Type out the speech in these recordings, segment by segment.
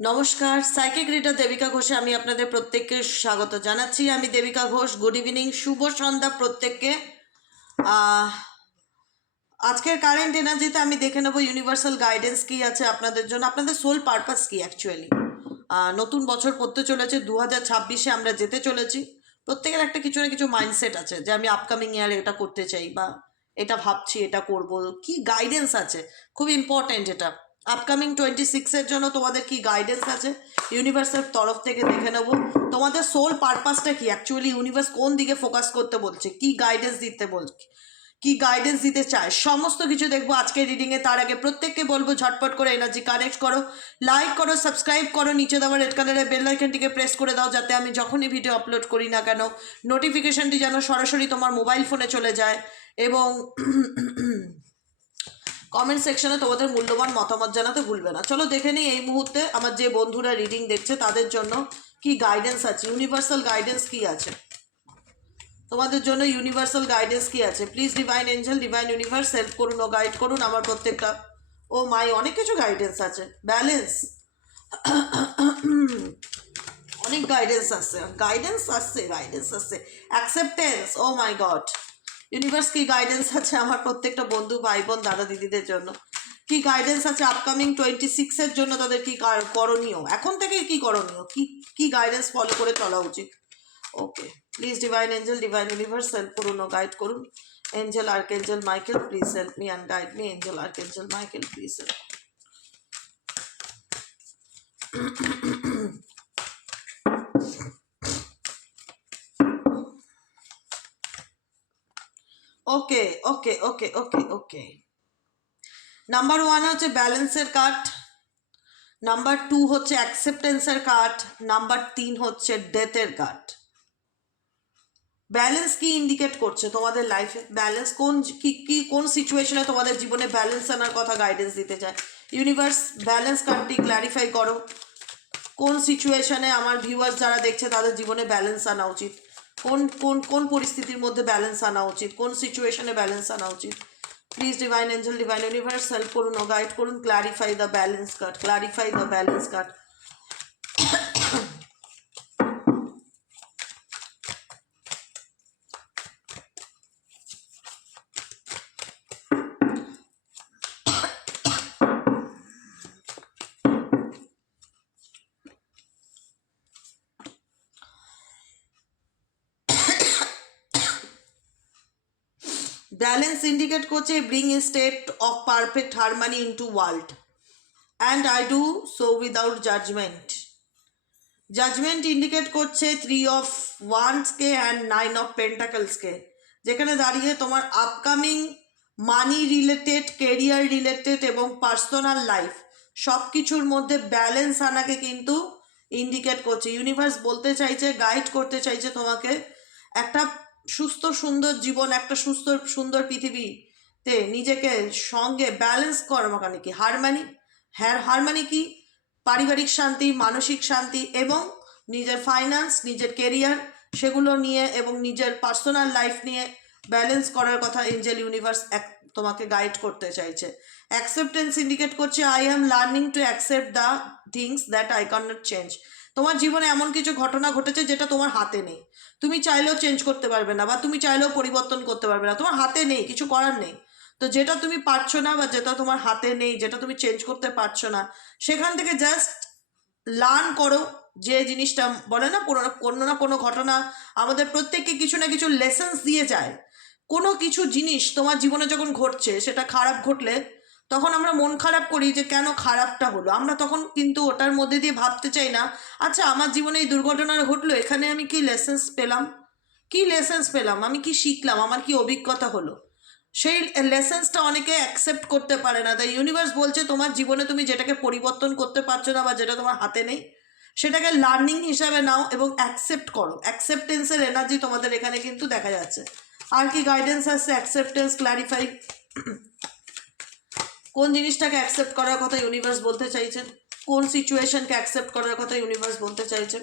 নমস্কার psychic reader Devika ঘোষে আমি আপনাদের প্রত্যেককে স্বাগত জানাচ্ছি। আমি দেবিকা ঘোষ গুড ইভিনিং শুভ সন্ধ্যা প্রত্যেককে। আজকের কারেন্ট এনার্জিতে আমি দেখে নেব ইউনিভার্সাল গাইডেন্স কী আছে আপনাদের জন্য। আপনাদের সোল পারপাস কী অ্যাকচুয়ালি নতুন বছর পড়তে চলেছে দু হাজার ছাব্বিশে আমরা যেতে চলেছি। প্রত্যেকের একটা কিছু না কিছু মাইন্ডসেট আছে যে আমি আপকামিং ইয়ারে এটা করতে চাই বা এটা ভাবছি, এটা করব। কি গাইডেন্স আছে? খুব ইম্পর্ট্যান্ট এটা। আপকামিং টোয়েন্টি সিক্সের জন্য তোমাদের কি গাইডেন্স আছে? ইউনিভার্সের তরফ থেকে দেখে নেব। তোমাদের সোল পারপাসটা কি? অ্যাকচুয়ালি ইউনিভার্স কোন দিকে ফোকাস করতে বলছে? কি গাইডেন্স দিতে বলছে কি গাইডেন্স দিতে চায়? সমস্ত কিছু দেখব আজকের রিডিংয়ে তার আগে প্রত্যেককে বলব, ঝটপট করে এনার্জি কানেক্ট করো। লাইক করো সাবস্ক্রাইব করো, নিচে দেওয়া রেড কালারের বেল আইকনটিকে প্রেস করে দাও, যাতে আমি যখনই ভিডিও আপলোড করি না কেন নোটিফিকেশনটি যেন সরাসরি তোমার মোবাইল ফোনে চলে যায়। এবং কমেন্ট সেকশনে তোমাদের মূল্যবান মতামত জানাতে ভুলবে না। চলো দেখে নিই এই মুহূর্তে আমার যে বন্ধুরা রিডিং দেখছে, তাদের জন্য কি গাইডেন্স আছে? ইউনিভার্সাল গাইডেন্স কি আছে? তোমাদের জন্য ইউনিভার্সাল গাইডেন্স কি আছে? Please divine angel divine universe help করুন ও গাইড করুন আমার প্রত্যেকটা। ও মাই, অনেক কিছু গাইডেন্স আছে। ব্যালেন্স অনেক গাইডেন্স আসছে গাইডেন্স আসছে গাইডেন্স আসছে। Acceptance oh my God universe কি গাইডেন্স আছে আমার প্রত্যেকটা বন্ধু ভাই বোন দাদা দিদিদের জন্য? কি গাইডেন্স আছে আপকামিং টোয়েন্টি সিক্সের জন্য তাদের কি করণীয়? এখন থেকে কি করণীয়? কি কি গাইডেন্স ফলো করে চলা উচিত? Okay please divine angel divine universe help করুন ও গাইড করুন। Angel archangel Michael please help me and guide me angel archangel Michael please help okay okay okay okay okay number one হচ্ছে ব্যালেন্সের card. Number two হচ্ছে অ্যাকসেপ্টেন্সের card. Number তিন হচ্ছে ডেথের card. Balance কি ইন্ডিকেট করছে তোমাদের লাইফে ব্যালেন্স কোন, কি কি, কোন সিচুয়েশনে তোমাদের জীবনে ব্যালেন্স আনার কথা গাইডেন্স দিতে চায়? ইউনিভার্স ব্যালেন্স কার্ডটি ক্ল্যারিফাই করো। কোন সিচুয়েশনে আমার ভিউয়ার্স যারা দেখছে তাদের জীবনে ব্যালেন্স আনা উচিত? কোন কোন কোন পরিস্থিতির মধ্যে ব্যালেন্স আনা উচিত? কোন সিচুয়েশনে ব্যালেন্স আনা উচিত? Please divine angel divine universe help করুন ও গাইড করুন clarify the balance card clarify the balance card balance indicate করছে bring a state of perfect harmony into world and I do so without judgement judgement indicate করছে three of ওয়ান্সকে and nine of পেন্টাকলসকে যেখানে দাঁড়িয়ে তোমার upcoming money related career related এবং personal life সব কিছুর মধ্যে ব্যালেন্স আনাকে কিন্তু ইন্ডিকেট করছে। ইউনিভার্স বলতে চাইছে গাইড করতে চাইছে তোমাকে একটা সুস্থ, সুন্দর জীবন, একটা সুস্থ, সুন্দর পৃথিবীতে নিজেকে সঙ্গে ব্যালেন্স করা মানে কি? হারমানি হ্যার হারমানি কি? পারিবারিক শান্তি, মানসিক শান্তি এবং নিজের ফাইন্যান্স নিজের কেরিয়ার সেগুলো নিয়ে এবং নিজের পার্সোনাল লাইফ নিয়ে ব্যালেন্স করার কথা এঞ্জেল ইউনিভার্স এক, তোমাকে গাইড করতে চাইছে। অ্যাকসেপ্টেন্স ইন্ডিকেট করছে I am learning to accept the things that I can not change তোমার জীবনে এমন কিছু ঘটনা ঘটেছে যেটা তোমার হাতে নেই। তুমি চাইলেও চেঞ্জ করতে পারবে না বা তুমি চাইলেও পরিবর্তন করতে পারবে না। তোমার হাতে নেই, কিছু করার নেই। তো যেটা তুমি পারছ না বা যেটা তোমার হাতে নেই, যেটা তুমি চেঞ্জ করতে পারছ না, সেখান থেকে জাস্ট লার্ন করো যে জিনিসটা বলে না, কোনো কোনো না কোনো ঘটনা আমাদের প্রত্যেককে কিছু না কিছু লেসেন্স দিয়ে যায়। কোনো কিছু জিনিস তোমার জীবনে যখন ঘটছে, সেটা খারাপ ঘটলে তখন আমরা মন খারাপ করি যে কেন খারাপটা হলো? আমরা তখন কিন্তু ওটার মধ্যে দিয়ে ভাবতে চাই না আচ্ছা আমার জীবনে এই দুর্ঘটনা ঘটলো, এখানে আমি কি লেসেন্স পেলাম? কি লেসেন্স পেলাম? আমি কি শিখলাম? আমার কি অভিজ্ঞতা হলো? সেই লেসেন্সটা অনেকে অ্যাকসেপ্ট করতে পারে না। তাই ইউনিভার্স বলছে, তোমার জীবনে তুমি যেটাকে পরিবর্তন করতে পারছ না বা যেটা তোমার হাতে নেই, সেটাকে লার্নিং হিসাবে নাও এবং অ্যাকসেপ্ট করো। অ্যাকসেপ্টেন্সের এনার্জি তোমাদের এখানে কিন্তু দেখা যাচ্ছে। আর কি গাইডেন্স আসছে? অ্যাকসেপ্টেন্স ক্ল্যারিফাই কোন জিনিসটাকে অ্যাকসেপ্ট করার কথা ইউনিভার্স বলতে চাইছেন? কোন সিচুয়েশনকে অ্যাকসেপ্ট করার কথা ইউনিভার্স বলতে চাইছেন?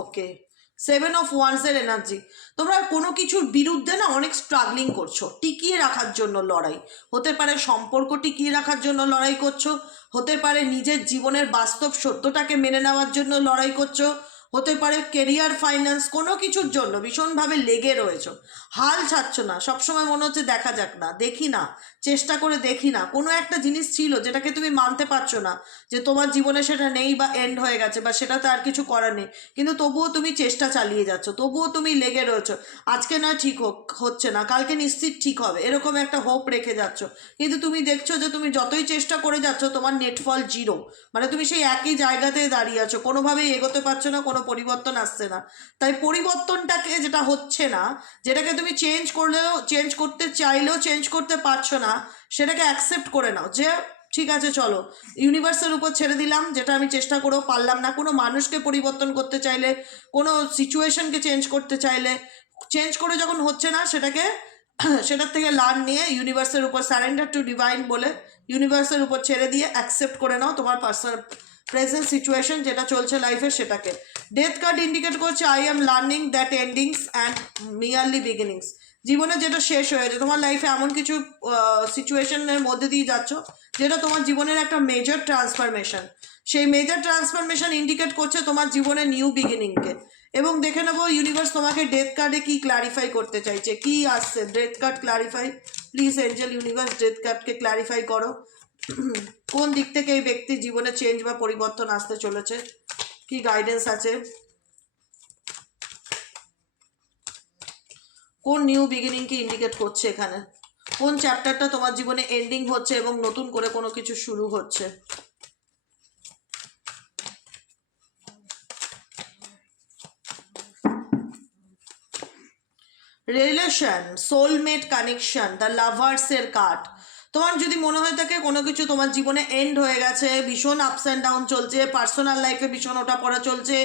ওকে সেভেন অফ ওয়ান্সের এনার্জি তোমরা কোনো কিছুর বিরুদ্ধে না অনেক স্ট্রাগলিং করছ। টিকিয়ে রাখার জন্য লড়াই। হতে পারে সম্পর্ক টিকিয়ে রাখার জন্য লড়াই করছ। হতে পারে নিজের জীবনের বাস্তব সত্যটাকে মেনে নেওয়ার জন্য লড়াই করছ। হতে পারে কেরিয়ার ফাইন্যান্স কোনো কিছুর জন্য ভীষণভাবে লেগে রয়েছো। হাল ছাড়ছ না, সবসময় মনে হচ্ছে দেখা যাক না, দেখি না, চেষ্টা করে দেখি না। কোনো একটা জিনিস ছিল যেটাকে তুমি মানতে পারছ না, যে তোমার জীবনে সেটা নেই বা এন্ড হয়ে গেছে বা সেটাতে আর কিছু করার নেই। কিন্তু তবুও তুমি চেষ্টা চালিয়ে যাচ্ছ, তবুও তুমি লেগে রয়েছো। আজকে নয় ঠিক হোক, হচ্ছে না, কালকে নিশ্চিত ঠিক হবে, এরকম একটা হোপ রেখে যাচ্ছ। কিন্তু তুমি দেখছ যে তুমি যতই চেষ্টা করে যাচ্ছ, তোমার নেটফল জিরো মানে তুমি সেই একই জায়গাতে দাঁড়িয়ে আছো, কোনোভাবেই এগোতে পারছ না, কোনো পরিবর্তন আসছে না। তাই পরিবর্তনটাকে যেটা হচ্ছে না, যেটাকে তুমি চেঞ্জ করলেও চেঞ্জ করতে চাইলেও চেঞ্জ করতে পারছ না, সেটাকে অ্যাকসেপ্ট করে নাও যে, ঠিক আছে চলো ইউনিভার্সের উপর ছেড়ে দিলাম, যেটা আমি চেষ্টা করেও পারলাম না। কোনো মানুষকে পরিবর্তন করতে চাইলে, কোনো সিচুয়েশনকে চেঞ্জ করতে চাইলে চেঞ্জ করে যখন হচ্ছে না, সেটাকে, সেটার থেকে লার্ন নিয়ে ইউনিভার্সের উপর স্যারেন্ডার টু ডিভাইন বলে ইউনিভার্সের উপর ছেড়ে দিয়ে অ্যাকসেপ্ট করে নাও তোমার পার্সোনাল প্রেজেন্ট সিচুয়েশন যেটা চলছে লাইফে সেটাকে। ডেথ কার্ড ইন্ডিকেট করছে I am learning that endings and merely beginnings জীবনে যেটা শেষ হয়েছে তোমার লাইফে এমন কিছু সিচুয়েশনের মধ্যে দিয়ে যাচ্ছ, যেটা তোমার জীবনের একটা মেজর ট্রান্সফরমেশন সেই মেজর ট্রান্সফরমেশন ইন্ডিকেট করছে তোমার জীবনে নিউ বিগিনিংকে এবং দেখে নেব ইউনিভার্স তোমাকে ডেথ কার্ডে কি ক্লারিফাই করতে চাইছে, কি আসছে? Death card clarify please angel universe death কার্ডকে ক্লারিফাই করো। কোন দিক থেকে এই ব্যক্তির জীবনে চেঞ্জ বা পরিবর্তন আসতে চলেছে? কি গাইডেন্স আছে? কোন নিউ বিগিনিংকে ইন্ডিকেট করছে এখানে? কোন চ্যাপ্টারটা তোমার জীবনে এন্ডিং হচ্ছে এবং নতুন করে কোনো কিছু শুরু হচ্ছে? রিলেশন সোলমেট কানেকশন দ্য লাভার্সের কার্ড তোমার যদি মনে হয়ে থাকে কোনো কিছু তোমার জীবনে এন্ড হয়ে গেছে, ভীষণ আপস অ্যান্ড ডাউন চলছে পার্সোনাল লাইফে ভীষণ ওটা পড়া চলছে,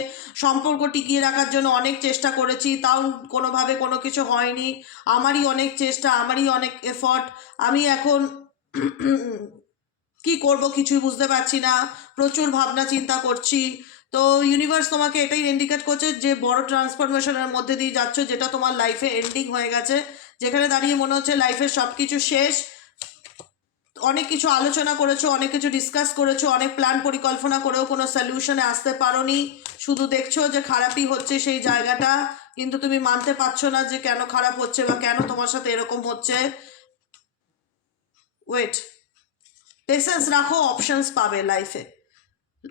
সম্পর্ক টিকিয়ে রাখার জন্য অনেক চেষ্টা করেছি, তাও কোনোভাবে কোনো কিছু হয়নি, আমারই অনেক চেষ্টা, আমারই অনেক এফর্ট আমি এখন কি করব কিছুই বুঝতে পারছি না, প্রচুর ভাবনা চিন্তা করছি, তো ইউনিভার্স তোমাকে এটাই ইন্ডিকেট করছে যে বড় ট্রান্সফরমেশনের মধ্যে দিয়ে যাচ্ছ, যেটা তোমার লাইফে এন্ডিং হয়ে গেছে, যেখানে দাঁড়িয়ে মনে হচ্ছে লাইফের সব কিছু শেষ অনেক কিছু আলোচনা করেছ, অনেক কিছু ডিসকাস করেছ, অনেক প্ল্যান পরিকল্পনা করেও কোনো সলিউশনে আসতে পারোনি। শুধু দেখছ যে খারাপই হচ্ছে সেই জায়গাটা, কিন্তু তুমি মানতে পারছ না যে কেন খারাপ হচ্ছে বা কেন তোমার সাথে এরকম হচ্ছে। ওয়েট পেশেন্স রাখো অপশনস পাবে লাইফে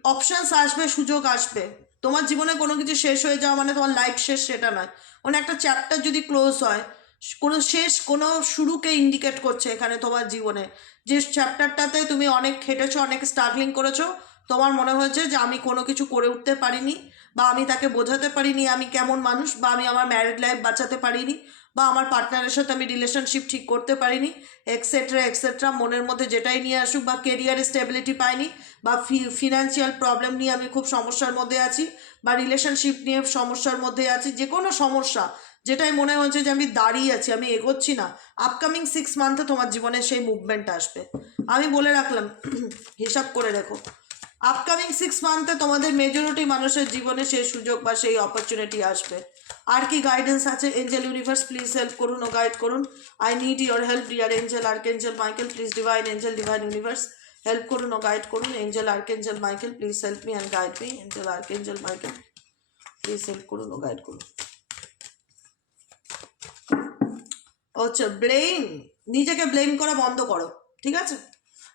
অপশনস আসবে, সুযোগ আসবে। তোমার জীবনে কোনো কিছু শেষ হয়ে যাওয়া মানে তোমার লাইফ শেষ সেটা নয়। কোনো একটা চ্যাপ্টার যদি ক্লোজ হয় কোনো শেষ, কোনো শুরুকে ইন্ডিকেট করছে এখানে তোমার জীবনে। যে চ্যাপ্টারটাতে তুমি অনেক খেটেছো, অনেক স্ট্রাগলিং করেছ, তোমার মনে হয়েছে যে আমি কোনো কিছু করে উঠতে পারিনি, বা আমি তাকে বোঝাতে পারিনি আমি কেমন মানুষ, বা আমি আমার ম্যারিড লাইফ বাঁচাতে পারিনি, বা আমার পার্টনারের সাথে আমি রিলেশনশিপ ঠিক করতে পারিনি এক্সেট্রা এক্সেট্রা মনের মধ্যে যেটাই নিয়ে আসুক, বা কেরিয়ারে স্টেবিলিটি পাইনি, বা ফিনান্সিয়াল প্রবলেম নিয়ে আমি খুব সমস্যার মধ্যে আছি, বা রিলেশনশিপ নিয়ে সমস্যার মধ্যে আছি যে কোনো সমস্যা যেটাই মনে হচ্ছে যে আমি দাঁড়িয়ে আছি, আমি এগোচ্ছি না। আপকামিং সিক্স মান্থে তোমার জীবনে সেই মুভমেন্ট আসবে। আমি বলে রাখলাম, হিসাব করে রেখো। আপকামিং সিক্স মান্থে তোমাদের মেজরিটি মানুষের জীবনে সেই সুযোগ বা সেই অপরচুনিটি আসবে। আর কি গাইডেন্স আছে? এঞ্জেল ইউনিভার্স প্লিজ হেল্প করুন ও গাইড করুন। I need your help dear angel archangel Michael please divine angel divine universe help করুন ও গাইড করুন। Angel archangel Michael please help me and guide me angel archangel Michael please help করুন ও guide করুন। হচ্ছে blame নিজেকে blame করা বন্ধ করো, ঠিক আছে?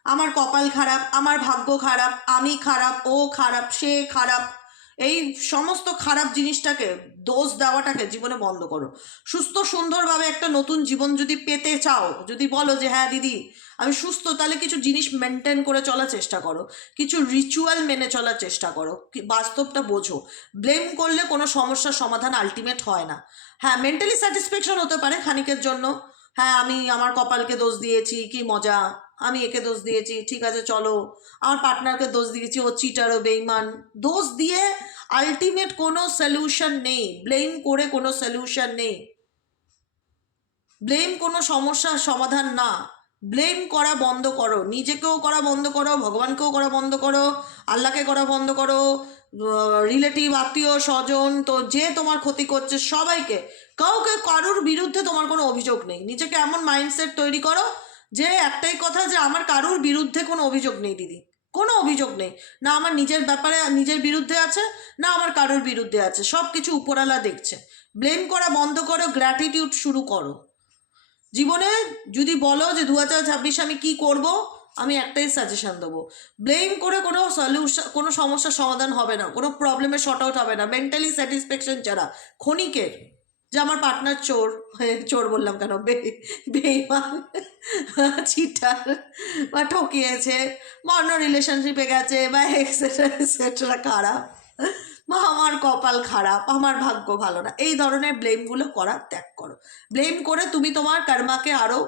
আমার কপাল খারাপ, আমার ভাগ্য খারাপ, আমি খারাপ, ও খারাপ, সে খারাপ এই সমস্ত খারাপ জিনিসটাকে, দোষ দেওয়াটাকে জীবনে বন্ধ করো। সুস্থ সুন্দরভাবে একটা নতুন জীবন যদি পেতে চাও, যদি বলো যে হ্যাঁ দিদি, আমি সুস্থ, তাহলে কিছু জিনিস মেনটেন করে চলার চেষ্টা করো। কিছু রিচুয়াল মেনে চলার চেষ্টা করো। বাস্তবটা বোঝো। ব্লেম করলে কোনো সমস্যার সমাধান আলটিমেট হয় না। হ্যাঁ মেন্টালি স্যাটিসফ্যাকশন হতে পারে খানিকের জন্য। হ্যাঁ আমি আমার কপালকে দোষ দিয়েছি, কি মজা। আমি একে দোষ দিয়েছি, ঠিক আছে, চলো। আমার পার্টনারকে দোষ দিয়েছি, ও চিটারও বেইমান দোষ দিয়ে আলটিমেট কোনো সলিউশন নেই ব্লেম করে কোনো সলিউশন নেই। ব্লেম কোনো সমস্যার সমাধান না। ব্লেম করা বন্ধ করো। নিজেকেও করা বন্ধ করো, ভগবানকেও করা বন্ধ করো, আল্লাহকে করা বন্ধ করো রিলেটিভ আত্মীয়, স্বজন, তো যে তোমার ক্ষতি করছে সবাইকে। কাউকে কারোর বিরুদ্ধে তোমার কোনো অভিযোগ নেই। নিজেকে এমন মাইন্ডসেট তৈরি করো যে একটাই কথা যে আমার কারোর বিরুদ্ধে কোনো অভিযোগ নেই, দিদি। কোনো অভিযোগ নেই। না আমার নিজের ব্যাপারে নিজের বিরুদ্ধে আছে, না আমার কারোর বিরুদ্ধে আছে। সব কিছু উপরালা দেখছে। ব্লেম করা বন্ধ করো গ্র্যাটিটিউড শুরু করো। জীবনে যদি বলো যে দু হাজার ছাব্বিশে আমি কী করব, আমি একটাই সাজেশন দেবো। ব্লেম করে কোনো সলিউশন কোনো সমস্যার সমাধান হবে না। কোনো প্রবলেমের শর্ট আউট হবে না। মেন্টালি স্যাটিসফ্যাকশন ছাড়া ক্ষণিকের। যে আমার পার্টনার চোর হ্যাঁ, চোর বললাম কেন? বেইমান চিটার বা ঠকিয়েছে বা অন্য রিলেশনশিপে গেছে বা এক্সেট্রা এক্সেট্রা খারাপ। বা আমার কপাল খারাপ আমার ভাগ্য ভালো না। এই ধরনের ব্লেমগুলো করা ত্যাগ করো। ব্লেম করে তুমি তোমার কর্মাকে আরও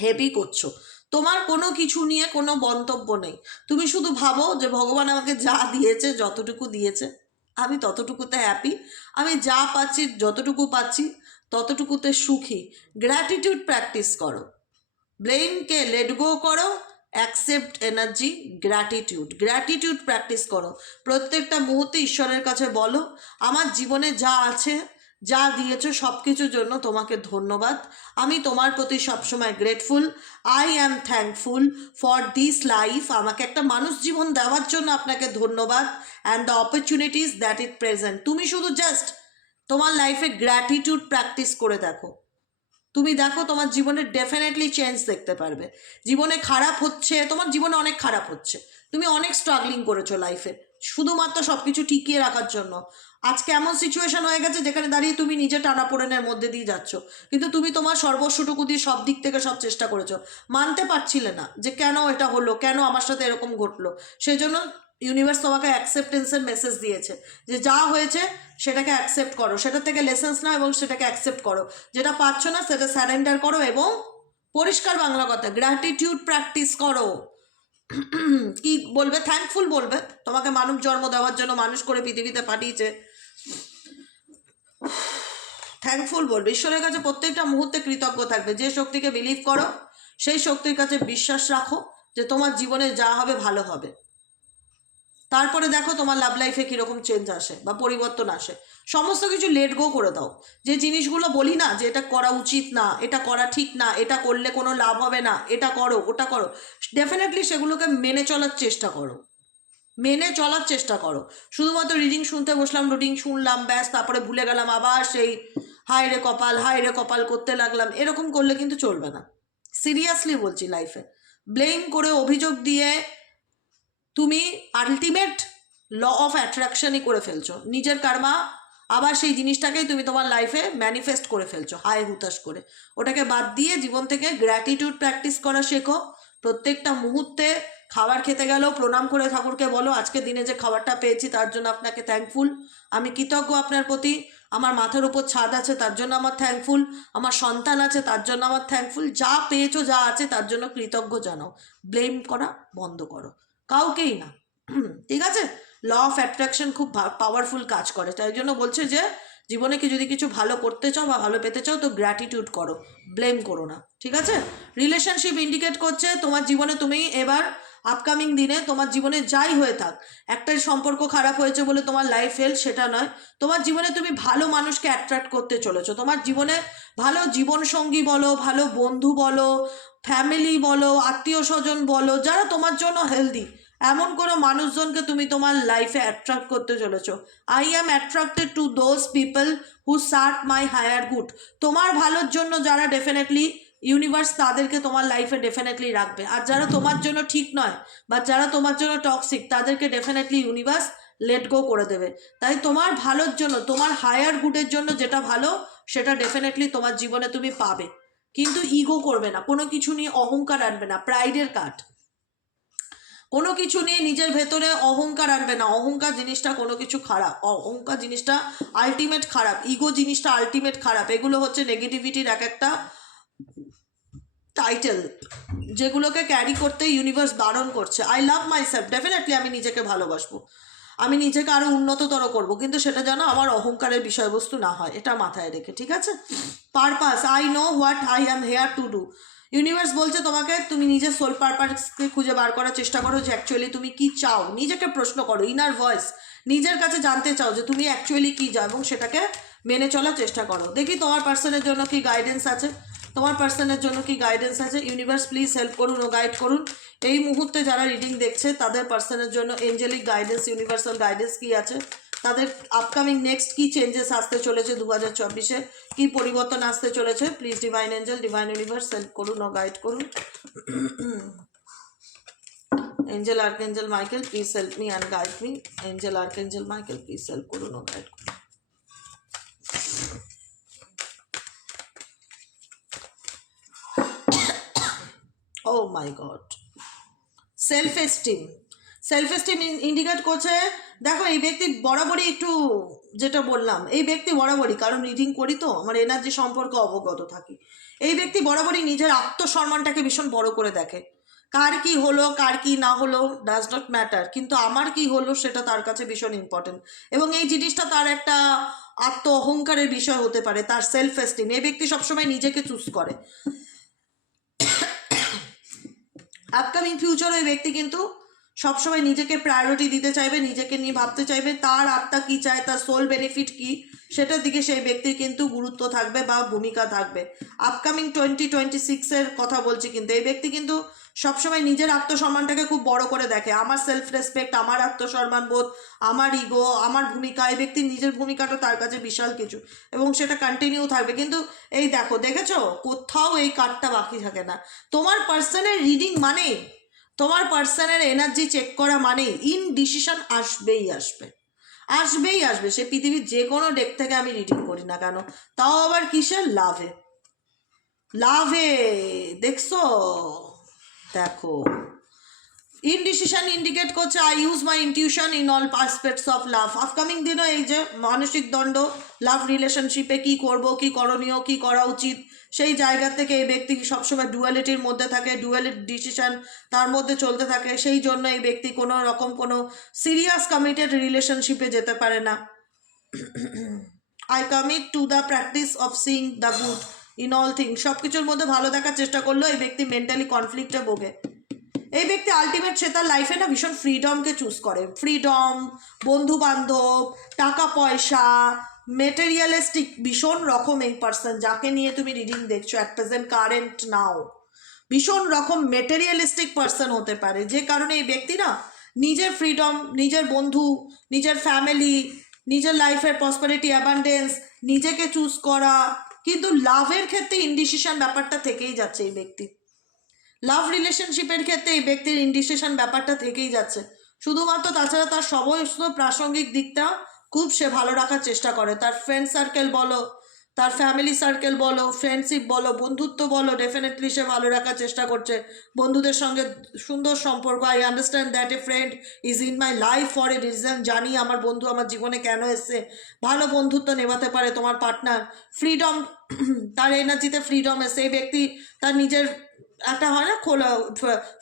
হেভি করছ। তোমার কোনো কিছু নিয়ে কোনো মন্তব্য নেই। তুমি শুধু ভাবো যে ভগবান আমাকে যা দিয়েছে যতটুকু দিয়েছে আমি ততটুকুতে হ্যাপি আমি যা পাচ্ছি, যতটুকু পাচ্ছি, ততটুকুতে সুখী। গ্র্যাটিটিউড প্র্যাকটিস করো। ব্লেমকে লেট গো করো accept energy gratitude gratitude practice করো। প্রত্যেকটা মুহূর্তে ঈশ্বরের কাছে বলো, আমার জীবনে যা আছে যা দিয়েছ সব কিছুর জন্য তোমাকে ধন্যবাদ। আমি তোমার প্রতি সবসময় grateful I am thankful for this life আমাকে একটা মানুষ জীবন দেওয়ার জন্য আপনাকে ধন্যবাদ and the opportunities that it present তুমি শুধু জাস্ট তোমার লাইফে গ্র্যাটিটিউড প্র্যাকটিস করে দেখো। তুমি দেখো তোমার জীবনে ডেফিনেটলি চেঞ্জ দেখতে পারবে। জীবনে খারাপ হচ্ছে, তোমার জীবনে অনেক খারাপ হচ্ছে। তুমি অনেক স্ট্রাগলিং করেছ লাইফে শুধুমাত্র সব কিছু টিকিয়ে রাখার জন্য। আজকে এমন সিচুয়েশন হয়ে গেছে যেখানে দাঁড়িয়ে তুমি নিজে টানাপোড়েনের মধ্যে দিয়ে যাচ্ছ? কিন্তু তুমি তোমার সর্বস্বটুকু দিয়ে সব দিক থেকে সব চেষ্টা করেছ। মানতে পারছিলে না যে কেন এটা হলো, কেন আমার সাথে এরকম ঘটলো। সেই জন্য ইউনিভার্স তোমাকে অ্যাকসেপ্টেন্সের মেসেজ দিয়েছে যে যা হয়েছে সেটাকে অ্যাকসেপ্ট করো। সেটা থেকে লেসেন্স নাও এবং সেটাকে অ্যাকসেপ্ট করো। যেটা পাচ্ছ না সেটা স্যারেন্ডার করো এবং পরিষ্কার বাংলা কথা গ্র্যাটিটিউড প্র্যাকটিস করো। কি বলবে? থ্যাঙ্কফুল বলবে। তোমাকে মানব জন্ম দেওয়ার জন্য মানুষ করে পৃথিবীতে পাঠিয়েছে। থ্যাঙ্কফুল বলবে। ঈশ্বরের কাছে প্রত্যেকটা মুহূর্তে কৃতজ্ঞ থাকবে। যে শক্তিকে বিলিভ করো, সেই শক্তির কাছে বিশ্বাস রাখো যে তোমার জীবনে যা হবে ভালো হবে। তারপরে দেখো তোমার লাভ লাইফে কীরকম চেঞ্জ আসে বা পরিবর্তন আসে। সমস্ত কিছু লেট গো করে দাও। যে জিনিসগুলো বলি না যে এটা করা উচিত না, এটা করা ঠিক না, এটা করলে কোনো লাভ হবে না, এটা করো, ওটা করো ডেফিনেটলি সেগুলোকে মেনে চলার চেষ্টা করো। মেনে চলার চেষ্টা করো। শুধুমাত্র রিডিং শুনতে বসলাম রিডিং শুনলাম, ব্যাস, তারপরে ভুলে গেলাম, আবার সেই হাই রে কপাল হাই রে কপাল, করতে লাগলাম। এরকম করলে কিন্তু চলবে না। সিরিয়াসলি বলছি লাইফে ব্লেম করে অভিযোগ দিয়ে তুমি আলটিমেট ল অফ অ্যাট্রাকশনই করে ফেলছো। নিজের কার্মা আবার সেই জিনিসটাকেই তুমি তোমার লাইফে ম্যানিফেস্ট করে ফেলছো, হায় হুতাশ করে। ওটাকে বাদ দিয়ে জীবন থেকে গ্র্যাটিটিউড প্র্যাকটিস করা শেখো। প্রত্যেকটা মুহূর্তে খাবার খেতে গেলেও প্রণাম করে ঠাকুরকে বলো, আজকে দিনে যে খাবারটা পেয়েছি তার জন্য আপনাকে থ্যাঙ্কফুল আমি কৃতজ্ঞ আপনার প্রতি। আমার মাথার উপর ছাদ আছে তার জন্য আমার থ্যাঙ্কফুল আমার সন্তান আছে তার জন্য আমার থ্যাঙ্কফুল যা পেয়েছ যা আছে তার জন্য কৃতজ্ঞ জানাও। ব্লেম করা, বন্ধ করো। কাউকেই না। ঠিক আছে? ল অফ অ্যাট্রাকশন খুব পাওয়ারফুল কাজ করে। তাই জন্য বলছে যে, জীবনে কি যদি কিছু ভালো করতে চাও বা ভালো পেতে চাও, তো গ্র্যাটিটিউড করো। ব্লেম করো না। ঠিক আছে? রিলেশনশিপ ইন্ডিকেট করছে, তোমার জীবনে তুমি এবার আপকামিং দিনে তোমার জীবনে যাই হয়ে থাক, একটাই সম্পর্ক খারাপ হয়েছে বলে তোমার লাইফ ফেল সেটা নয়। তোমার জীবনে তুমি ভালো মানুষকে অ্যাট্রাক্ট করতে চলেছো। তোমার জীবনে ভালো জীবনসঙ্গী বলো, ভালো বন্ধু বলো ফ্যামিলি বলো, আত্মীয় স্বজন বলো, যারা তোমার জন্য হেলদি এমন কোনো মানুষজনকে তুমি তোমার লাইফে অ্যাট্রাক্ট করতে চলেছো। I am attracted to those people who serve my higher good তোমার ভালোর জন্য যারা ডেফিনেটলি ইউনিভার্স তাদেরকে তোমার লাইফে ডেফিনেটলি রাখবে। আর যারা তোমার জন্য ঠিক নয়, বা যারা তোমার জন্য টক্সিক তাদেরকে ডেফিনেটলি ইউনিভার্স লেট গো করে দেবে। তাই তোমার ভালোর জন্য, তোমার হায়ার গুডের জন্য যেটা ভালো, সেটা ডেফিনেটলি তোমার জীবনে তুমি পাবে। কিন্তু ইগো করবে না, কোনো কিছু নিয়ে অহংকার আনবে না প্রাইডের কাঠ। কোনো কিছু নিয়ে নিজের ভেতরে অহংকার আনবে না। অহংকার জিনিসটা কোনো কিছু খারাপ। অহংকার জিনিসটা আলটিমেট খারাপ। ইগো জিনিসটা আলটিমেট খারাপ। এগুলো হচ্ছে নেগেটিভিটির এক একটা টাইটেল যেগুলোকে ক্যারি করতে ইউনিভার্স বারণ করছে। I love my self definitely আমি নিজেকে ভালোবাসবো। আমি নিজেকে আরও উন্নততর করব। কিন্তু সেটা যেন আমার অহংকারের বিষয়বস্তু না হয়। এটা মাথায় রেখে, ঠিক আছে? Purpose I know what I am here to do universe বলছে তোমাকে, তুমি নিজের সোল পারপাসকে খুঁজে বার করার চেষ্টা করো যে অ্যাকচুয়ালি তুমি কি চাও। নিজেকে প্রশ্ন করো ইনার ভয়েস নিজের কাছে জানতে চাও যে তুমি অ্যাকচুয়ালি কি চাও এবং সেটাকে মেনে চলার চেষ্টা করো। দেখি তোমার পার্সনের জন্য কি গাইডেন্স আছে। তোমার পার্সনের জন্য কি গাইডেন্স আছে? ইউনিভার্স প্লিজ হেল্প করুন ও গাইড করুন। এই মুহূর্তে যারা রিডিং দেখছে, তাদের পার্সনের জন্য এঞ্জেলিক গাইডেন্স ইউনিভার্সাল গাইডেন্স কি আছে? তাদের আপকামিং নেক্সট কি চেঞ্জেস আসতে চলেছে দু হাজার চব্বিশে? কী পরিবর্তন আসতে চলেছে? Please divine angel divine universe help করুন ও গাইড করুন। Angel archangel Michael please help me and guide me angel archangel Michael please help করুন ও গাইড করুন। ও my God self esteem self esteem indicate করছে, দেখো এই ব্যক্তি বরাবরই একটু যেটা বললাম, এই ব্যক্তি বরাবরই, কারণ রিডিং করি তো, আমার এনার্জি সম্পর্কে অবগত থাকি। এই ব্যক্তি বরাবরই নিজের আত্মসম্মানটাকে ভীষণ বড় করে দেখে। কার কি হলো, কার কি না হলো ডাজ নট ম্যাটার কিন্তু আমার কি হলো সেটা তার কাছে ভীষণ ইম্পর্টেন্ট এবং এই জিনিসটা তার একটা আত্ম অহংকারের বিষয় হতে পারে, তার সেলফ এস্টিম এই ব্যক্তি সবসময় নিজেকে চুজ করে। আপকামিং ফিউচার ওই ব্যক্তি কিন্তু সবসময় নিজেকে প্রায়োরিটি দিতে চাইবে, নিজেকে নিয়ে ভাবতে চাইবে, তার আত্মা কি চায়, তার সোল বেনিফিট কি, সেটার দিকে সেই ব্যক্তির কিন্তু গুরুত্ব থাকবে বা ভূমিকা থাকবে। আপকামিং টোয়েন্টি টোয়েন্টি সিক্সের কথা বলছি কিন্তু, এই ব্যক্তি কিন্তু সবসময় নিজের আত্মসম্মানটাকে খুব বড় করে দেখে। আমার সেলফ রেসপেক্ট আমার আত্মসম্মান বোধ, আমার ইগো আমার ভূমিকা, এই ব্যক্তির নিজের ভূমিকাটা তার কাছে বিশাল কিছু এবং সেটা কন্টিনিউ থাকবে। কিন্তু এই দেখো, দেখেছ? কোথাও এই কার্ডটা বাকি থাকে না। তোমার পার্সনের রিডিং মানে তোমার পার্সনের এনার্জি চেক করা মানে ইন ডিসিশন আসবেই আসবে। আসবেই আসবে, সে পৃথিবীর যে কোনো ডেক থেকে আমি রিডিং করি না কেন। তাও আবার কিসের? লাভে। লাভে। দেখছ? দেখো। ইনডিসিশন ইন্ডিকেট করছে I use my intuition in all aspects of love upcoming দিনও এই যে মানসিক দণ্ড লাভ রিলেশনশিপে কি করব, কি করণীয়, কি করা উচিত, সেই জায়গা থেকে এই ব্যক্তি সবসময় ডুয়ালিটির মধ্যে থাকে ডুয়ালিটি ডিসিশন তার মধ্যে চলতে থাকে, সেই জন্য এই ব্যক্তি কোনো রকম কোনো সিরিয়াস কমিটেড রিলেশনশিপে যেতে পারে না। I commit to the practice of seeing the good in all thing সব কিছুর মধ্যে ভালো দেখার চেষ্টা করলেও এই ব্যক্তি মেন্টালি কনফ্লিক্টে ভোগে। এই ব্যক্তি আলটিমেট সে তার লাইফে না ভীষণ ফ্রিডমকে চুজ করে। ফ্রিডম বন্ধু বান্ধব টাকা পয়সা মেটেরিয়ালিস্টিক ভীষণ রকম এই পার্সন যাকে নিয়ে তুমি রিডিং দেখছ অ্যাট প্রেজেন্ট কারেন্ট নাও ভীষণ রকম মেটেরিয়ালিস্টিক পার্সন হতে পারে। যে কারণে এই ব্যক্তি না নিজের ফ্রিডম নিজের বন্ধু, নিজের ফ্যামিলি নিজের লাইফের প্রসপারিটি অ্যাবান্ডেন্স নিজেকে চুজ করা। কিন্তু লাভের ক্ষেত্রে ইনডিসিশন ব্যাপারটা থেকেই যাচ্ছে এই ব্যক্তি। লাভ রিলেশনশিপের ক্ষেত্রে এই ব্যক্তির ইন্ডিসেশন ব্যাপারটা থেকেই যাচ্ছে। শুধুমাত্র তাছাড়া তার সমস্ত প্রাসঙ্গিক দিকটা খুব সে ভালো রাখার চেষ্টা করে। তার ফ্রেন্ড সার্কেল বলো, তার ফ্যামিলি সার্কেল বলো ফ্রেন্ডশিপ বলো, বন্ধুত্ব বলো ডেফিনেটলি সে ভালো রাখার চেষ্টা করছে। বন্ধুদের সঙ্গে সুন্দর সম্পর্ক। I understand that a friend is in my life for a reason জানি আমার বন্ধু আমার জীবনে কেন এসছে। ভালো বন্ধুত্ব নেভাতে পারে তোমার পার্টনার ফ্রিডম তার এনার্জিতে ফ্রিডম এসে এই ব্যক্তি তার নিজের একটা হয় না, খোলা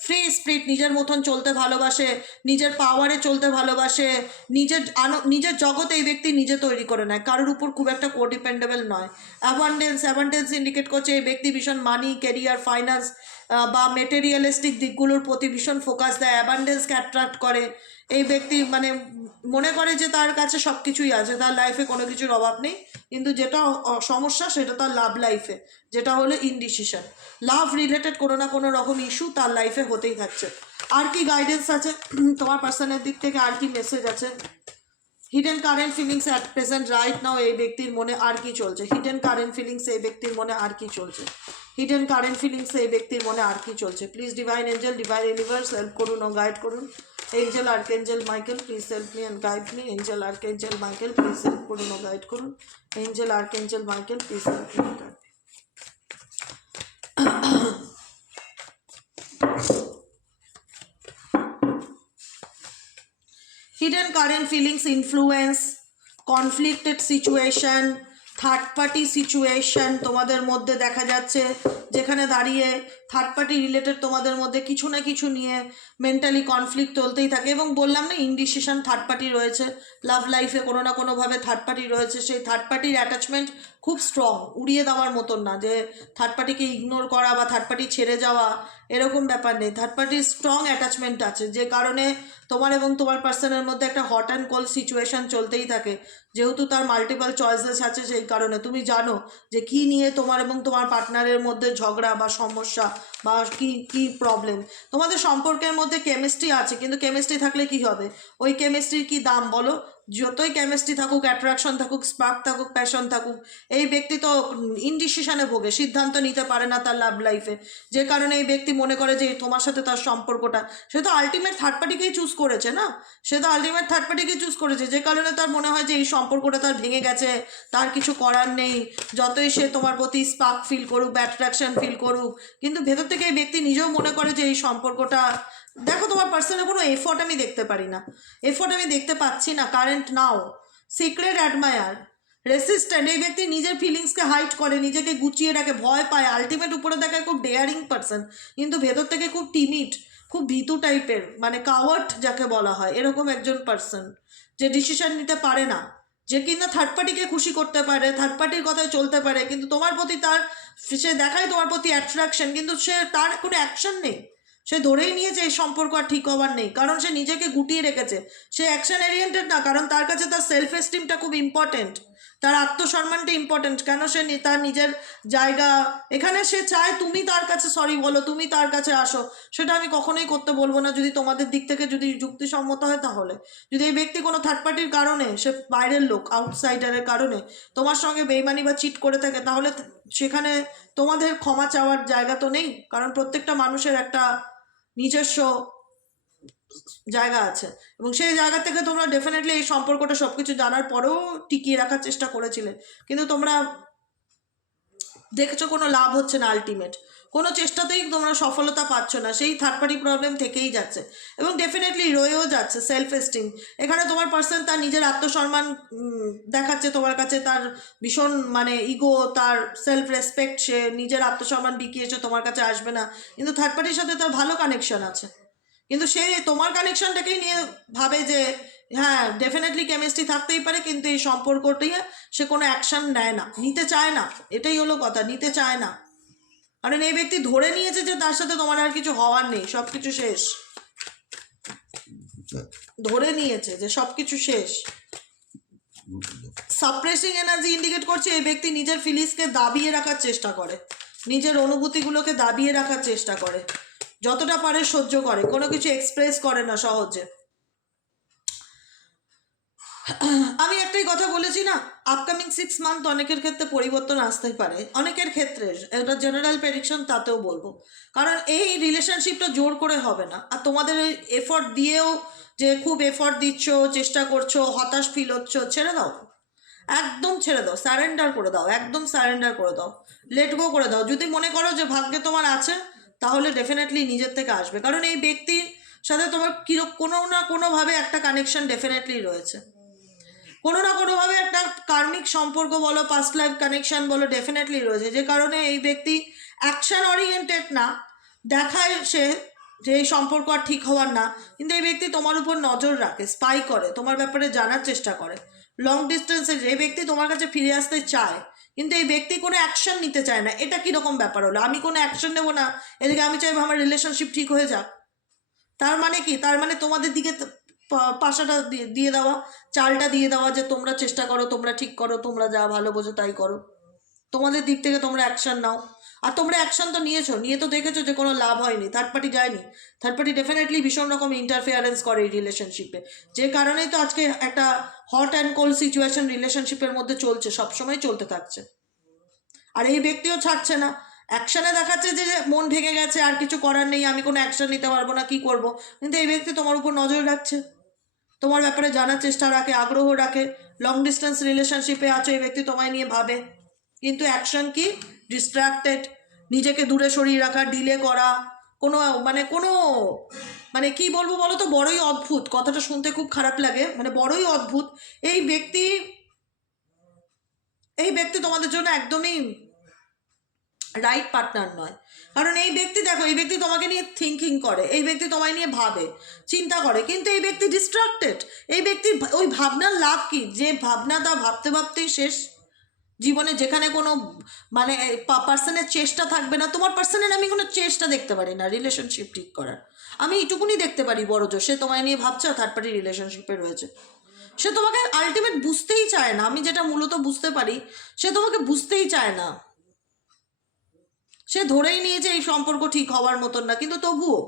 ফ্রি স্প্রিট নিজের মতন চলতে ভালোবাসে, নিজের পাওয়ারে চলতে ভালোবাসে, নিজের আনো, নিজের জগতে এই ব্যক্তি নিজে তৈরি করে নেয়। কারোর উপর খুব একটা কোডিপেন্ডেবল নয়। অ্যাবান্ডেন্স অ্যাবান্ডেন্স ইন্ডিকেট করছে এই ব্যক্তি ভীষণ মানি ক্যারিয়ার ফাইন্যান্স বা মেটেরিয়ালিস্টিক দিকগুলোর প্রতি ভীষণ ফোকাস দেয়। অ্যাবান্ডেন্সকে অ্যাট্রাক্ট করে। এই ব্যক্তি মানে মনে করে যে তার কাছে সব কিছুই আছে, তার লাইফে কোনো কিছুর অভাব নেই, কিন্তু যেটা সমস্যা সেটা তার লাভ লাইফে যেটা হলো ইনডিসিশন লাভ রিলেটেড কোনো না কোনো রকম ইস্যু তার লাইফে হতেই থাকছে। আর কি গাইডেন্স আছে? তোমার পার্সনের দিক থেকে আর কি মেসেজ আছে? Hidden current feelings at present right now এই ব্যক্তির মনে আর কি চলছে? হিডেন কারেন্ট ফিলিংস এই ব্যক্তির মনে আর কি চলছে? হিডেন কারেন্ট ফিলিংস এই ব্যক্তির মনে আর কি চলছে? Please divine angel divine universe help করুন ও গাইড করুন। Angel archangel Michael please help me and guide me angel archangel Michael please help করুন ও গাইড করুন। Angel archangel Michael please help me hidden current feelings influence conflicted situation third party situation তোমাদের মধ্যে দেখা যাচ্ছে, যেখানে দাঁড়িয়ে থার্ড পার্টি রিলেটেড তোমাদের মধ্যে কিছু না কিছু নিয়ে মেন্টালি কনফ্লিক্ট চলতেই থাকে। এবং বললাম না ইনডিসিশন থার্ড পার্টি রয়েছে লাভ লাইফে কোনো না কোনোভাবে থার্ড পার্টি রয়েছে, সেই থার্ড পার্টির অ্যাটাচমেন্ট খুব স্ট্রং উড়িয়ে দেওয়ার মতন না যে থার্ড পার্টিকে ইগনোর করা বা থার্ড পার্টি ছেড়ে যাওয়া, এরকম ব্যাপার নেই। থার্ড পার্টির স্ট্রং অ্যাটাচমেন্ট আছে, যে কারণে তোমার এবং তোমার পার্সনের মধ্যে একটা হট অ্যান্ড কোল্ড সিচুয়েশন চলতেই থাকে। যেহেতু তার মাল্টিপল চয়েসেস আছে সেই কারণে। তুমি জানো যে কি নিয়ে তোমার এবং তোমার পার্টনারের মধ্যে ঝগড়া বা সমস্যা বা কি কি প্রবলেম তোমাদের সম্পর্কের মধ্যে কেমিস্ট্রি আছে, কিন্তু কেমিস্ট্রি থাকলে কি হবে? ওই কেমিস্ট্রির কি দাম বলো? যতই কেমিস্ট্রি থাকুক অ্যাট্রাকশন থাকুক স্পার্ক থাকুক প্যাশন থাকুক, এই ব্যক্তি তো ইনডিসিশনে ভোগে, সিদ্ধান্ত নিতে পারে না তার লাভ লাইফে যে কারণে এই ব্যক্তি মনে করে যে তোমার সাথে তার সম্পর্কটা, সে তো আলটিমেট থার্ড পার্টিকেই চুজ করেছে না? সে তো আলটিমেট থার্ড পার্টিকেই চুজ করেছে, যে কারণে তার মনে হয় যে এই সম্পর্কটা তার ভেঙে গেছে, তার কিছু করার নেই, যতই সে তোমার প্রতি স্পার্ক ফিল করুক অ্যাট্রাকশন ফিল করুক, কিন্তু ভেতর থেকে এই ব্যক্তি নিজেও মনে করে যে এই সম্পর্কটা দেখো তোমার পার্সনে কোনো এফোর্ট আমি দেখতে পারি না। এফোর্ট আমি দেখতে পাচ্ছি না current now secret admirer resistant এই ব্যক্তি নিজের ফিলিংসকে হাইট করে, নিজেকে গুছিয়ে রাখে, ভয় পায় আলটিমেট উপরে দেখায় খুব ডেয়ারিং পার্সন কিন্তু ভেতর থেকে খুব টিমিট খুব ভীতু টাইপের মানে কাওয়ার্ট যাকে বলা হয়, এরকম একজন পার্সন যে ডিসিশন নিতে পারে না, যে কিনা থার্ড পার্টিকে খুশি করতে পারে থার্ড পার্টির কথায় চলতে পারে, কিন্তু তোমার প্রতি তার, সে দেখায় তোমার প্রতি অ্যাট্রাকশন কিন্তু সে তার কোনো অ্যাকশন নেই। সে ধরেই নিয়েছে এই সম্পর্ক আর ঠিক হবার নেই। কারণ সে নিজেকে গুটিয়ে রেখেছে। সে অ্যাকশন ওরিয়েন্টেড না, কারণ তার কাছে তার সেলফ এস্টিমটা খুব ইম্পর্টেন্ট তার আত্মসম্মানটা ইম্পর্টেন্ট কেন সে তার নিজের জায়গা? এখানে সে চায় তুমি তার কাছে সরি বলো, তুমি তার কাছে আসো। সেটা আমি কখনোই করতে বলব না। যদি তোমাদের দিক থেকে যদি যুক্তিসম্মত হয় তাহলে। যদি এই ব্যক্তি কোনো থার্ড পার্টির কারণে, সে বাইরের লোক আউটসাইডারের কারণে, তোমার সঙ্গে বেইমানি বা চিট করে থাকে, তাহলে সেখানে তোমাদের ক্ষমা চাওয়ার জায়গা তো নেই। কারণ প্রত্যেকটা মানুষের একটা নিজস্ব জায়গা আছে। এবং সেই জায়গা থেকে তোমরা ডেফিনেটলি এই সম্পর্কটা সব কিছু জানার পরেও টিকিয়ে রাখার চেষ্টা করেছিলে। কিন্তু তোমরা দেখেছ কোনো লাভ হচ্ছে না আলটিমেট কোনো চেষ্টাতেই তোমরা সফলতা পাচ্ছ না। সেই থার্ড পার্টি প্রবলেম থেকেই যাচ্ছে। এবং ডেফিনেটলি রয়েও যাচ্ছে সেলফ এস্টিম এখানে তোমার পার্সন তার নিজের আত্মসম্মান দেখাচ্ছে তোমার কাছে, তার ভীষণ মানে ইগো তার সেলফ রেসপেক্ট সে নিজের আত্মসম্মান বিকিয়ে এসে তোমার কাছে আসবে না। কিন্তু থার্ড পার্টির সাথে তার ভালো কানেকশন আছে। কিন্তু সে তোমার কানেকশনটাকেই নিয়ে ভাবে যে হ্যাঁ ডেফিনেটলি কেমিস্ট্রি থাকতেই পারে, কিন্তু এই সম্পর্কটি সে কোনো অ্যাকশন নেয় না। নিতে চায় না। এটাই হলো কথা। নিতে চায় না। কারণ এই ব্যক্তি ধরে নিয়েছে যে তার সাথে তোমার আর কিছু হওয়ার নেই সব কিছু শেষ। ধরে নিয়েছে যে সব কিছু শেষ। সাপ্রেসিং এনার্জি ইন্ডিকেট করছে এই ব্যক্তি নিজের ফিলিংসকে দাবিয়ে রাখার চেষ্টা করে, নিজের অনুভূতিগুলোকে দাবিয়ে রাখার চেষ্টা করে, যতটা পারে সহ্য করে, কোনো কিছু এক্সপ্রেস করে না সহজে। আমি একটাই কথা বলেছি না আপকামিং সিক্স মান্থ অনেকের ক্ষেত্রে পরিবর্তন আসতেই পারে। অনেকের ক্ষেত্রে, এটা জেনারেল প্রেডিকশন তাতেও বলব। কারণ এই রিলেশনশিপটা জোর করে হবে না। আর তোমাদের ওই এফর্ট দিয়েও যে খুব এফর্ট দিচ্ছ, চেষ্টা করছ, হতাশ ফিল হচ্ছ, ছেড়ে দাও। একদম ছেড়ে দাও। স্যারেন্ডার করে দাও। একদম স্যারেন্ডার করে দাও। লেট গো করে দাও। যদি মনে করো যে ভাগ্যে তোমার আছে, তাহলে ডেফিনেটলি নিজের থেকে আসবে। কারণ এই ব্যক্তির সাথে তোমার কিরো কোনো না কোনোভাবে একটা কানেকশন ডেফিনেটলি রয়েছে। কোনো না কোনোভাবে একটা কার্মিক সম্পর্ক বলো পাস্ট লাইফ কানেকশন বলো ডেফিনেটলি রয়েছে। যে কারণে এই ব্যক্তি অ্যাকশন ওরিয়েন্টেড না, দেখায় সে যে এই সম্পর্ক আর ঠিক হওয়ার না, কিন্তু এই ব্যক্তি তোমার উপর নজর রাখে স্পাই করে, তোমার ব্যাপারে জানার চেষ্টা করে। লং ডিস্টেন্সে এই ব্যক্তি তোমার কাছে ফিরে আসতে চায়, কিন্তু এই ব্যক্তি কোনো অ্যাকশন নিতে চায় না, এটা কীরকম ব্যাপার হলো? আমি কোনো অ্যাকশন নেব না, এদিকে আমি চাইব আমার রিলেশনশিপ ঠিক হয়ে যাক। তার মানে কি? তার মানে তোমাদের দিকে পাশাটা দিয়ে দেওয়া, চালটা দিয়ে দেওয়া যে তোমরা চেষ্টা করো, তোমরা ঠিক করো, তোমরা যা ভালো বোঝো তাই করো। তোমাদের দিক থেকে তোমরা অ্যাকশন নাও। আর তোমরা অ্যাকশন তো নিয়েছো, নিয়ে তো দেখেছ যে কোনো লাভ হয়নি থার্ড পার্টি যায়নি। থার্ড পার্টি ডেফিনেটলি ভীষণ রকম ইন্টারফেয়ারেন্স করে এই রিলেশনশিপে যে কারণেই তো আজকে একটা হট অ্যান্ড কোল্ড সিচুয়েশন রিলেশনশিপের মধ্যে চলছে, সবসময় চলতে থাকছে। আর এই ব্যক্তিও ছাড়ছে না। অ্যাকশানে দেখাচ্ছে যে মন ভেঙে গেছে, আর কিছু করার নেই, আমি কোনো অ্যাকশন নিতে পারব না, কি করব? কিন্তু এই ব্যক্তি তোমার উপর নজর রাখছে। তোমার ব্যাপারে জানার চেষ্টা রাখে, আগ্রহ রাখে লং ডিস্টেন্স রিলেশনশিপে আছো, এই ব্যক্তি তোমায় নিয়ে ভাবে। কিন্তু অ্যাকশন কি? ডিস্ট্রাক্টেড নিজেকে দূরে সরিয়ে রাখা ডিলে করা, কোনো মানে কোনো মানে কি বলব বলো তো বড়ই অদ্ভুত। কথাটা শুনতে খুব খারাপ লাগে। মানে বড়ই অদ্ভুত। এই ব্যক্তি এই ব্যক্তি তোমাদের জন্য একদমই রাইট পার্টনার নয়। কারণ এই ব্যক্তি দেখো, এই ব্যক্তি তোমাকে নিয়ে থিঙ্কিং করে, এই ব্যক্তি তোমায় নিয়ে ভাবে, চিন্তা করে, কিন্তু এই ব্যক্তি ডিস্ট্রাক্টেড এই ব্যক্তি ওই ভাবনার লাভ কি? যে ভাবনা তা ভাবতে ভাবতেই শেষ। জীবনে যেখানে কোনো মানে পার্সনের চেষ্টা থাকবে না, তোমার পার্সনের আমি কোনো চেষ্টা দেখতে পারি না রিলেশনশিপ ঠিক করার। আমি এইটুকুনি দেখতে পারি বড় জোর। সে তোমায় নিয়ে ভাবছে থার্ড পার্টি রিলেশনশিপে রয়েছে। সে তোমাকে আলটিমেট বুঝতেই চায় না, আমি যেটা মূলত বুঝতে পারি, সে তোমাকে বুঝতেই চায় না। সে ধরেই নিয়েছে এই সম্পর্ক ঠিক হওয়ার মতন না, কিন্তু তবুও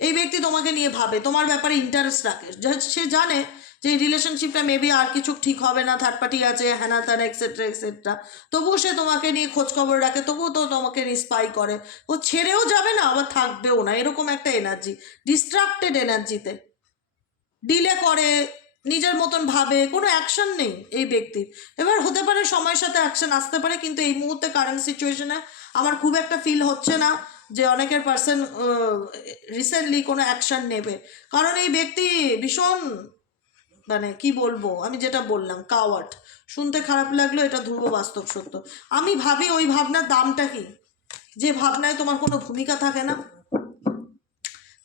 এই ব্যক্তি তোমাকে নিয়ে ভাবে, তোমার ব্যাপারে ইন্টারেস্ট রাখে। সে জানে যে এই রিলেশনশিপটা মেবি আর কিছু ঠিক হবে না থার্ড পার্টি আছে হ্যানা ত্যানা এক্সেট্রা এক্সেট্রা তবুও সে তোমাকে নিয়ে খোঁজ খবর রাখে, তবুও তো তোমাকে নিয়ে করে। ও ছেড়েও যাবে না, আবার থাকবেও না, এরকম একটা এনার্জি ডিস্ট্রাক্টেড এনার্জিতে ডিলে করে, নিজের মতন ভাবে, কোনো অ্যাকশন নেই এই ব্যক্তির। এবার হতে পারে সময়ের সাথে অ্যাকশন আসতে পারে, কিন্তু এই মুহূর্তে কারেন্ট সিচুয়েশনে আমার খুব একটা ফিল হচ্ছে না যে অনেকের পার্সন রিসেন্টলি কোনো অ্যাকশন নেবে। কারণ এই ব্যক্তি ভীষণ মানে কি বলব, আমি যেটা বললাম কাওয়ার্ড শুনতে খারাপ লাগল এটা ধ্রুব বাস্তব সত্য। আমি ভাবি ওই ভাবনার দামটা কি? যে ভাবনায় তোমার কোনো ভূমিকা থাকে না?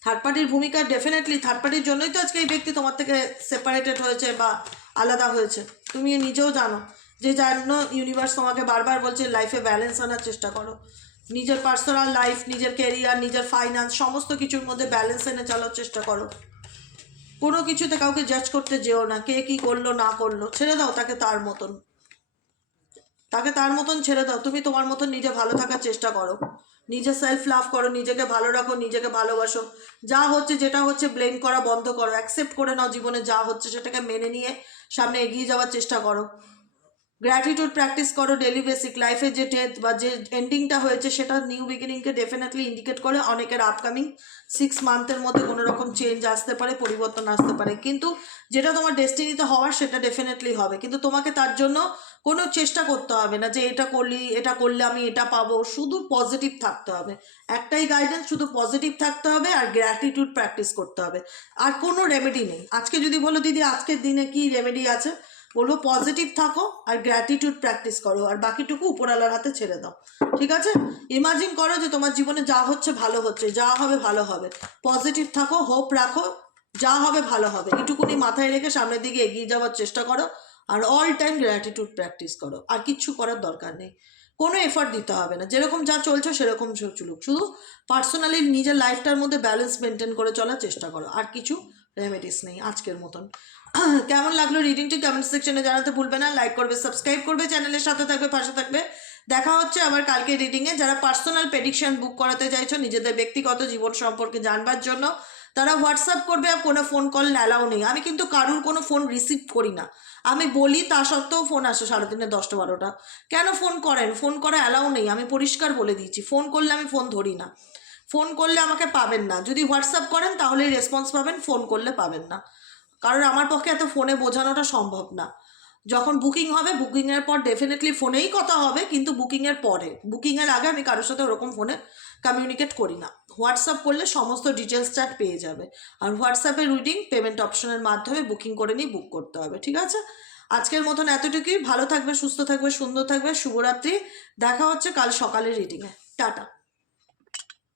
থার্ড পার্টির ভূমিকা ডেফিনেটলি থার্ড পার্টির জন্যই তো আজকে এই ব্যক্তি তোমার থেকে সেপারেটেড হয়েছে বা আলাদা হয়েছে। তুমি নিজেও জানো। যে জন্য ইউনিভার্স তোমাকে বারবার বলছে লাইফে ব্যালেন্স আনার চেষ্টা করো। নিজের পার্সোনাল লাইফ নিজের কেরিয়ার নিজের ফাইন্যান্স সমস্ত কিছুর মধ্যে ব্যালেন্স এনে চলার চেষ্টা করো। কোনো কিছুতে কাউকে জাজ করতে যেও না, কে কি করল, না করল, ছেড়ে দাও তাকে তার মতন। তাকে তার মতন ছেড়ে দাও, তুমি তোমার মতন নিজে ভালো থাকার চেষ্টা করো। নিজে সেলফ লাভ করো, নিজেকে ভালো রাখো, নিজেকে ভালোবাসো। যা হচ্ছে যেটা হচ্ছে ব্লেম করা বন্ধ করো। অ্যাকসেপ্ট করে নাও জীবনে যা হচ্ছে, সেটাকে মেনে নিয়ে সামনে এগিয়ে যাওয়ার চেষ্টা করো। গ্র্যাটিটিউড প্র্যাকটিস করো ডেলি বেসিক লাইফে যে ডেথ বা যে এন্ডিংটা হয়েছে, সেটা নিউ বিগিনিংকে ডেফিনেটলি ইন্ডিকেট করে অনেকের আপকামিং সিক্স মান্থের মধ্যে কোনো রকম চেঞ্জ আসতে পারে, পরিবর্তন আসতে পারে। কিন্তু যেটা তোমার ডেস্টিনিতে হওয়ার, সেটা ডেফিনেটলি হবে। কিন্তু তোমাকে তার জন্য কোনো চেষ্টা করতে হবে না যে এটা করলি, এটা করলে আমি এটা পাবো। শুধু পজিটিভ থাকতে হবে। একটাই গাইডেন্স শুধু পজিটিভ থাকতে হবে আর গ্র্যাটিটিউড প্র্যাকটিস করতে হবে। আর কোনো রেমেডি নেই। আজকে যদি বলো, দিদি, আজকের দিনে কি রেমেডি আছে? বলব পজিটিভ থাকো আর গ্র্যাটিটিউড প্র্যাকটিস করো, আর বাকিটুকু উপরওয়ালার হাতে ছেড়ে দাও। ঠিক আছে? ইমাজিন করো যে তোমার জীবনে যা হচ্ছে ভালো হচ্ছে, যা হবে ভালো হবে। পজিটিভ থাকো হোপ রাখো, যা হবে ভালো হবে। এটুকুনি মাথায় রেখে সামনের দিকে এগিয়ে যাওয়ার চেষ্টা করো, আর অল টাইম গ্র্যাটিটিউড প্র্যাকটিস করো। আর কিচ্ছু করার দরকার নেই। কোনো এফার্ট দিতে হবে না। যেরকম যা চলছে সেরকম চলুক। শুধু পার্সোনালি নিজের লাইফটার মধ্যে ব্যালেন্স মেনটেন করে চলার চেষ্টা করো। আর কিছু রেমেডিস নেই আজকের মতন। কেমন লাগল রিডিংটি কমেন্ট সেকশনে জানাতে ভুলবে না লাইক করবে সাবস্ক্রাইব করবে চ্যানেলের সাথে থাকবে, পাশে থাকবে। দেখা হচ্ছে আবার কালকে রিডিংয়ে যারা পার্সোনাল প্রেডিকশন বুক করাতে চাইছো, নিজেদের ব্যক্তিগত জীবন সম্পর্কে জানবার জন্য, তারা হোয়াটসঅ্যাপ করবে আর কোনো ফোন কল অ্যালাউ নেই। আমি কিন্তু কারুর কোনো ফোন রিসিভ করি না। আমি বলি, তা সত্ত্বেও ফোন আসে সাড়ে তিনে দশটা, বারোটা। কেন ফোন করেন? ফোন করা অ্যালাউ নেই। আমি পরিষ্কার বলে দিয়েছি ফোন করলে আমি ফোন ধরি না। ফোন করলে আমাকে পাবেন না। যদি হোয়াটসঅ্যাপ করেন তাহলে রেসপন্স পাবেন ফোন করলে পাবেন না। কারণ আমার পক্ষে এত ফোনে বোঝানোটা সম্ভব না। যখন বুকিং হবে, বুকিংয়ের পর ডেফিনেটলি ফোনেই কথা হবে, কিন্তু বুকিংয়ের পরে। বুকিংয়ের আগে আমি কারোর সাথে ওরকম ফোনে কমিউনিকেট করি না। হোয়াটসঅ্যাপ করলে সমস্ত ডিটেলস চার্ট পেয়ে যাবে। আর হোয়াটসঅ্যাপে রিডিং পেমেন্ট অপশনের মাধ্যমে বুকিং করে নিয়ে বুক করতে হবে, ঠিক আছে? আজকের মতন এতটুকুই। ভালো থাকবে, সুস্থ থাকবে, সুন্দর থাকবে। শুভরাত্রি। দেখা হচ্ছে কাল সকালে রিডিংয়ে টাটা।